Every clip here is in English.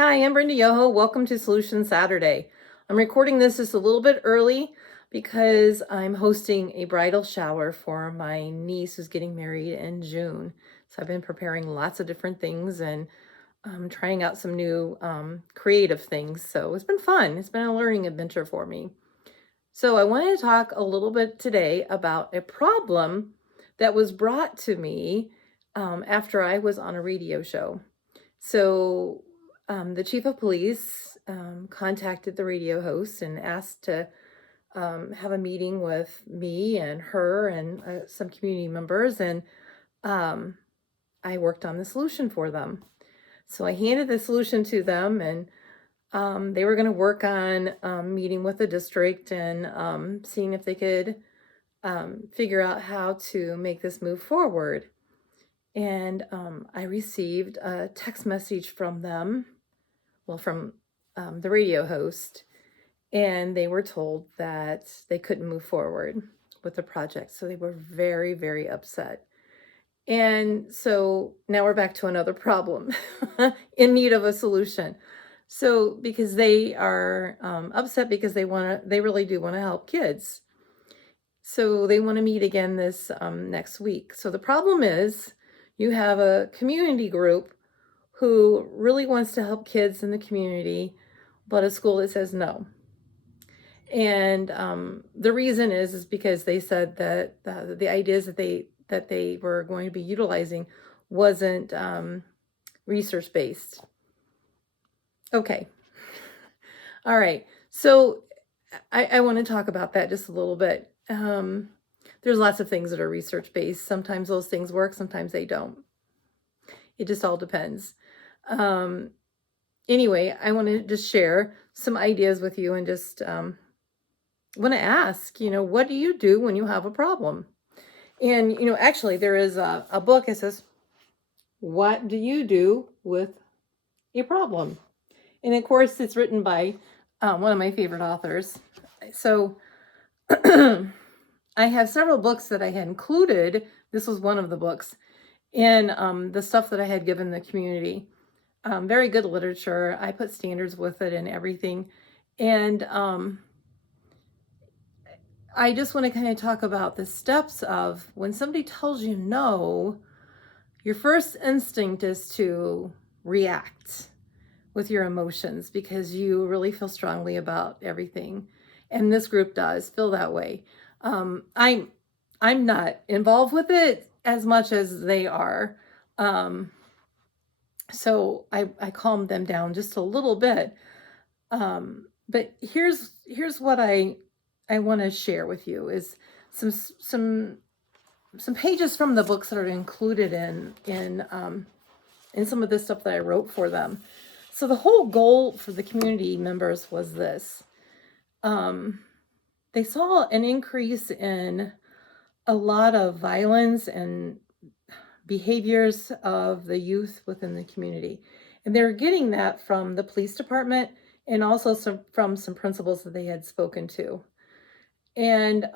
Hi, I'm Brenda Yoho. Welcome to Solution Saturday. I'm recording this just a little bit early because I'm hosting a bridal shower for my niece who's getting married in June. So I've been preparing lots of different things and trying out some new creative things. So it's been fun. It's been a learning adventure for me. So I wanted to talk a little bit today about a problem that was brought to me after I was on a radio show. So the chief of police contacted the radio host and asked to have a meeting with me and her and some community members, and um, I worked on the solution for them. So I handed the solution to them, and they were going to work on meeting with the district and seeing if they could figure out how to make this move forward. And I received a text message from them, from the radio host, and they were told that they couldn't move forward with the project. So they were very, very upset. And so now we're back to another problem in need of a solution. So because they are upset because they really do want to help kids. So they want to meet again this next week. So the problem is you have a community group who really wants to help kids in the community, but a school that says no. And the reason is because they said that the ideas that they were going to be utilizing wasn't research based. Okay. All right. So I want to talk about that just a little bit. There's lots of things that are research based. Sometimes those things work, sometimes they don't. It just all depends. Anyway, I want to just share some ideas with you and just want to ask, what do you do when you have a problem? And, actually there is a book that says, what do you do with a problem? And of course it's written by one of my favorite authors. So I have several books that I had included. This was one of the books in the stuff that I had given the community. Very good literature. I put standards with it and everything. And I just want to kind of talk about the steps of when somebody tells you no, your first instinct is to react with your emotions because you really feel strongly about everything. And this group does feel that way. I'm not involved with it as much as they are. So I calmed them down just a little bit. But here's what I want to share with you is some pages from the books that are included in some of this stuff that I wrote for them. So the whole goal for the community members was this. They saw an increase in a lot of violence and behaviors of the youth within the community. And they're getting that from the police department and also from some principals that they had spoken to. And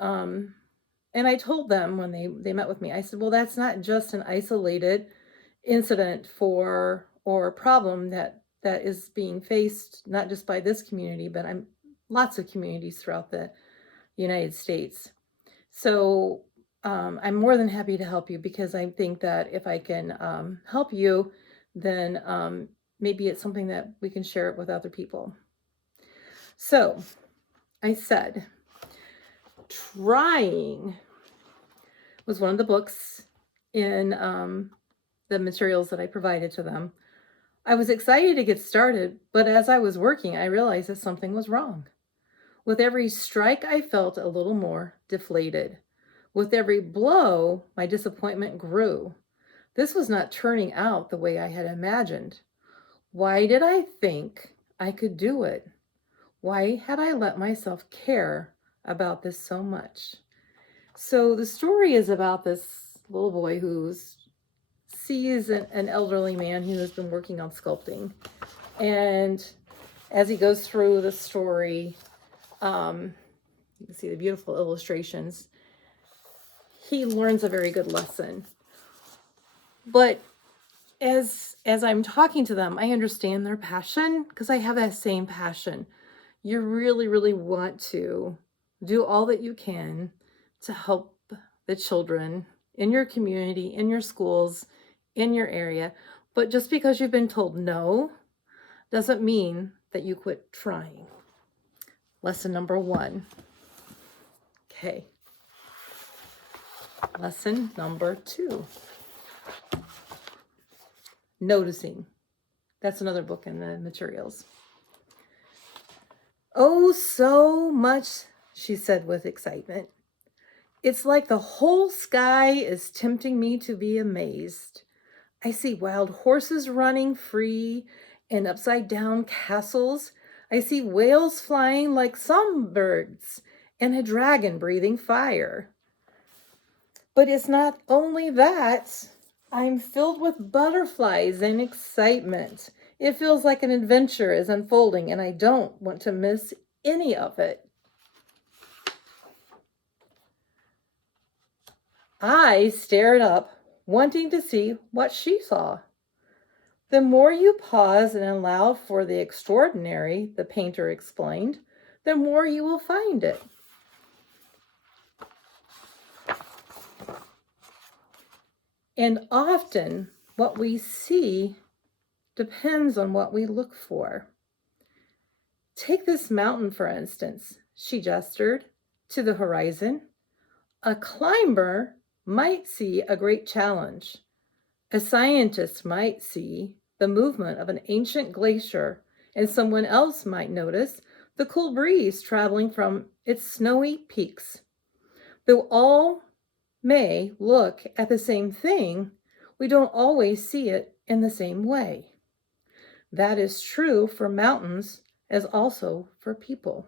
I told them when they met with me, I said, well, that's not just an isolated incident or problem that is being faced not just by this community, but lots of communities throughout the United States. So I'm more than happy to help you because I think that if I can help you, then maybe it's something that we can share it with other people. So I said, Trying was one of the books in the materials that I provided to them. I was excited to get started, but as I was working, I realized that something was wrong. With every strike, I felt a little more deflated. With every blow, my disappointment grew. This was not turning out the way I had imagined. Why did I think I could do it? Why had I let myself care about this so much? So the story is about this little boy who sees an elderly man who has been working on sculpting. And as he goes through the story, you can see the beautiful illustrations. He learns a very good lesson. But as I'm talking to them, I understand their passion because I have that same passion. You really, really want to do all that you can to help the children in your community, in your schools, in your area. But just because you've been told no doesn't mean that you quit trying. Lesson number 1. Okay. Lesson number 2. Noticing. That's another book in the materials. Oh, so much, she said with excitement. It's like the whole sky is tempting me to be amazed. I see wild horses running free and upside down castles. I see whales flying like songbirds and a dragon breathing fire. But it's not only that. I'm filled with butterflies and excitement. It feels like an adventure is unfolding and I don't want to miss any of it. I stared up, wanting to see what she saw. The more you pause and allow for the extraordinary, the painter explained, the more you will find it. And often what we see depends on what we look for. Take this mountain, for instance. She gestured to the horizon. A climber might see a great challenge. A scientist might see the movement of an ancient glacier, and someone else might notice the cool breeze traveling from its snowy peaks. Though all may look at the same thing, we don't always see it in the same way. That is true for mountains as also for people.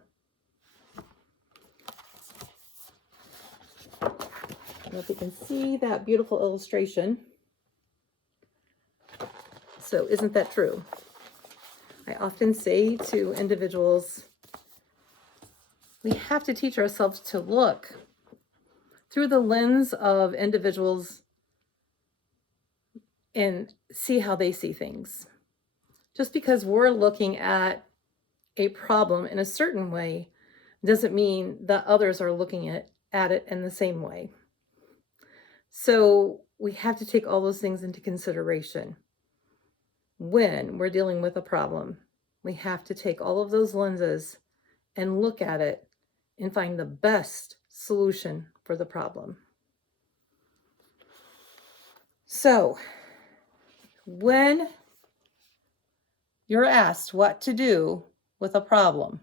I don't know if you can see that beautiful illustration. So isn't that true? I often say to individuals, we have to teach ourselves to look through the lens of individuals and see how they see things. Just because we're looking at a problem in a certain way doesn't mean that others are looking at it in the same way. So we have to take all those things into consideration when we're dealing with a problem. We have to take all of those lenses and look at it and find the best solution for the problem. So when you're asked what to do with a problem,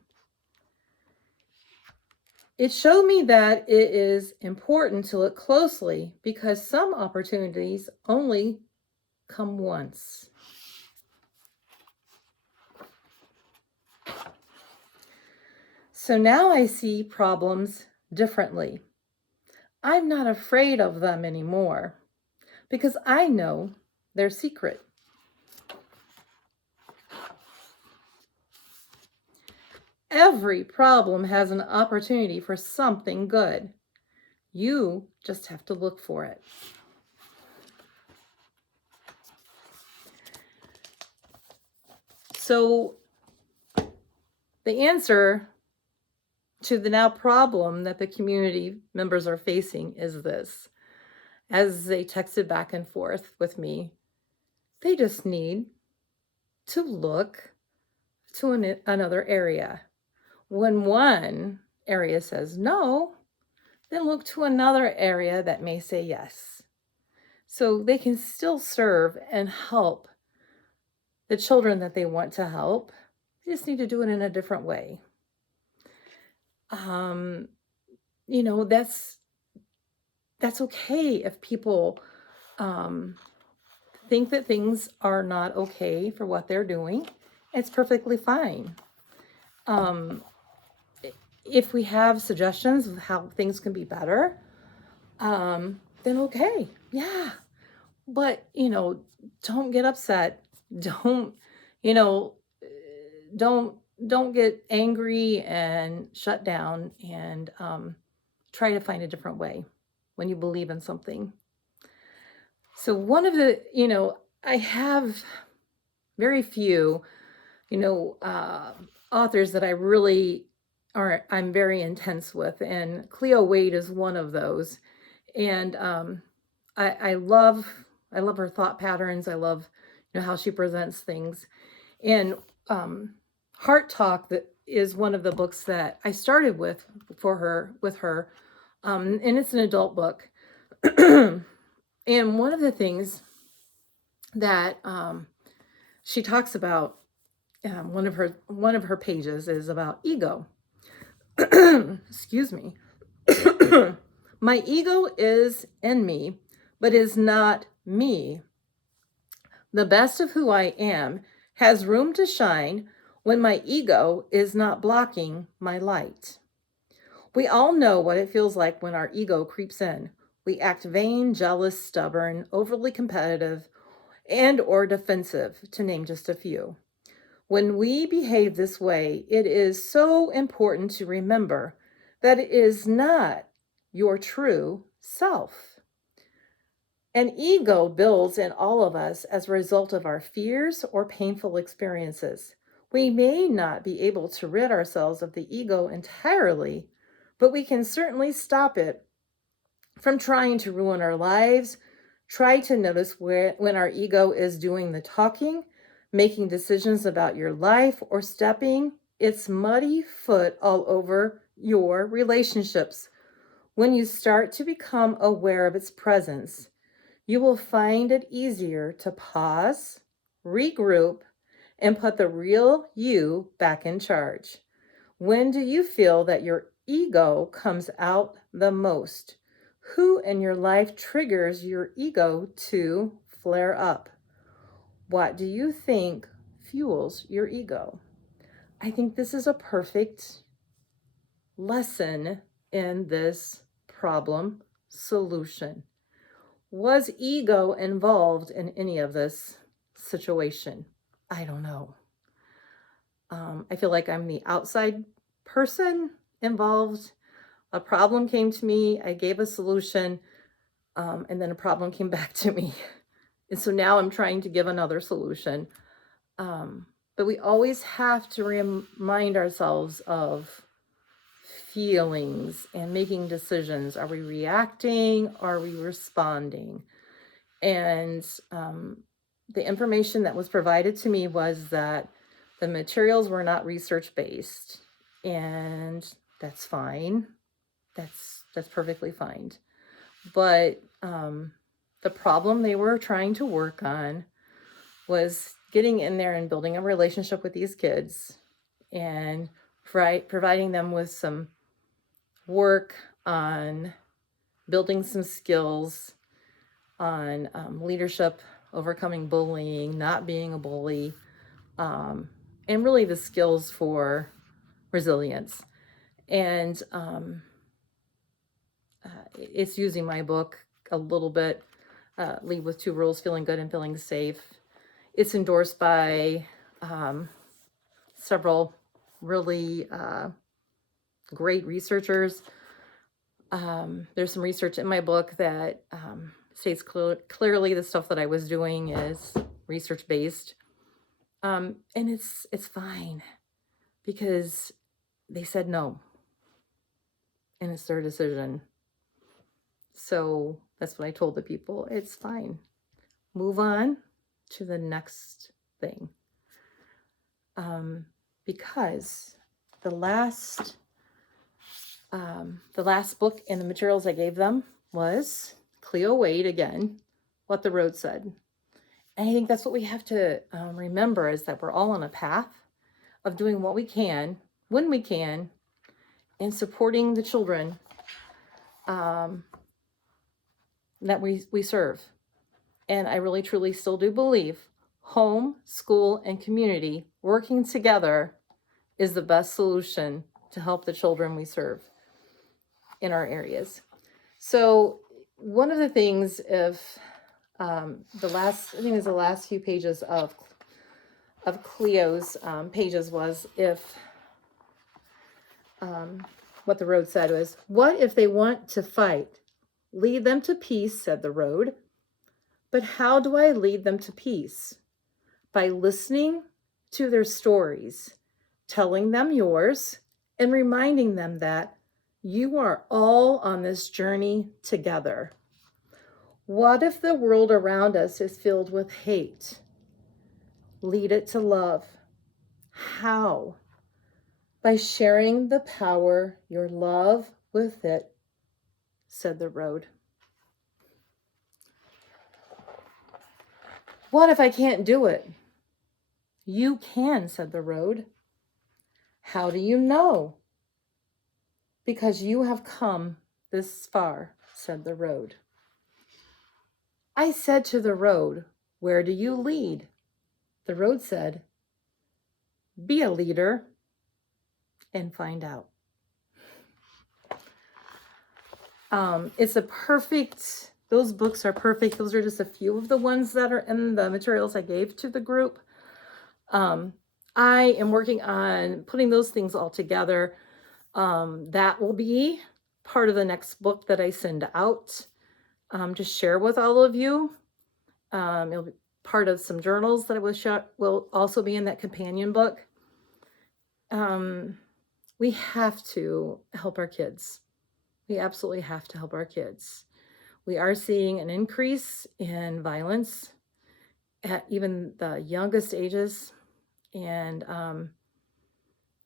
it showed me that it is important to look closely because some opportunities only come once. So now I see problems differently. I'm not afraid of them anymore because I know their secret. Every problem has an opportunity for something good. You just have to look for it. So the answer to the now problem that the community members are facing is this. As they texted back and forth with me, they just need to look to another area. When one area says no, then look to another area that may say yes. So they can still serve and help the children that they want to help. They just need to do it in a different way. That's okay if people think that things are not okay for what they're doing. It's perfectly fine. If we have suggestions of how things can be better, then okay, yeah. But, don't get upset. Don't get angry and shut down and try to find a different way when you believe in something. So one of the, I have very few, authors that I really I'm very intense with, and Cleo Wade is one of those. And I love her thought patterns. I love, how she presents things. And Heart Talk, that is one of the books that I started with her, and it's an adult book. And one of the things that she talks about, one of her pages is about ego. Excuse me. My ego is in me, but is not me. The best of who I am has room to shine when my ego is not blocking my light. We all know what it feels like when our ego creeps in. We act vain, jealous, stubborn, overly competitive, and or defensive, to name just a few. When we behave this way, it is so important to remember that it is not your true self. An ego builds in all of us as a result of our fears or painful experiences. We may not be able to rid ourselves of the ego entirely, but we can certainly stop it from trying to ruin our lives. Try to notice when our ego is doing the talking, making decisions about your life, or stepping its muddy foot all over your relationships. When you start to become aware of its presence, you will find it easier to pause, regroup, and put the real you back in charge. When do you feel that your ego comes out the most? Who in your life triggers your ego to flare up? What do you think fuels your ego? I think this is a perfect lesson in this problem solution. Was ego involved in any of this situation? I don't know. I feel like I'm the outside person involved. A problem came to me, I gave a solution, and then a problem came back to me. And so now I'm trying to give another solution. But we always have to remind ourselves of feelings and making decisions. Are we reacting? Are we responding? And the information that was provided to me was that the materials were not research-based, and that's fine. That's perfectly fine. But the problem they were trying to work on was getting in there and building a relationship with these kids and providing them with some work on building some skills on leadership, overcoming bullying, not being a bully, and really the skills for resilience. And it's using my book a little bit, Lead with 2 Rules, Feeling Good and Feeling Safe. It's endorsed by several really great researchers. There's some research in my book that states clearly the stuff that I was doing is research-based. And it's fine because they said no. And it's their decision. So that's what I told the people. It's fine. Move on to the next thing. Because the last book in the materials I gave them was Cleo Wade again, What the Road Said. And I think that's what we have to remember, is that we're all on a path of doing what we can, when we can, and supporting the children that we serve. And I really, truly still do believe home, school, and community working together is the best solution to help the children we serve in our areas. So one of the things, if the last few pages of Cleo's pages was, if what the road said was, what if they want to fight? Lead them to peace, said the road. But how do I lead them to peace? By listening to their stories, telling them yours, and reminding them that you are all on this journey together. What if the world around us is filled with hate? Lead it to love. How? By sharing the power your love with it, said the road. What if I can't do it? You can, said the road. How do you know? Because you have come this far, said the road. I said to the road, where do you lead? The road said, be a leader and find out. It's a perfect, those books are perfect. Those are just a few of the ones that are in the materials I gave to the group. I am working on putting those things all together. That will be part of the next book that I send out to share with all of you. It'll be part of some journals that will also be in that companion book. We have to help our kids. We absolutely have to help our kids. We are seeing an increase in violence at even the youngest ages, and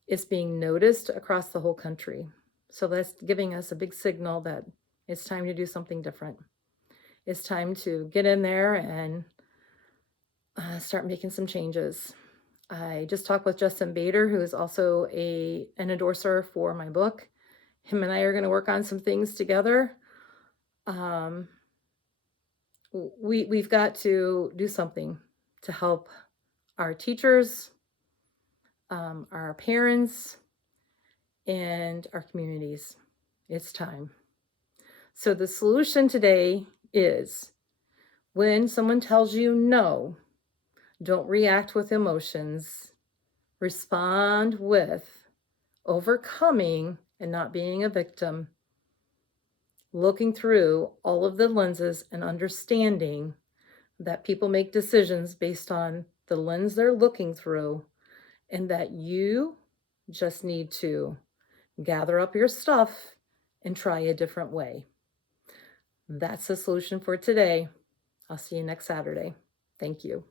it's being noticed across the whole country. So that's giving us a big signal that it's time to do something different. It's time to get in there and start making some changes. I just talked with Justin Bader, who is also an endorser for my book. Him and I are going to work on some things together. We've got to do something to help our teachers, our parents, and our communities. It's time. So the solution today is when someone tells you no, don't react with emotions. Respond with overcoming and not being a victim. Looking through all of the lenses and understanding that people make decisions based on the lens they're looking through, and that you just need to gather up your stuff and try a different way. That's the solution for today. I'll see you next Saturday. Thank you.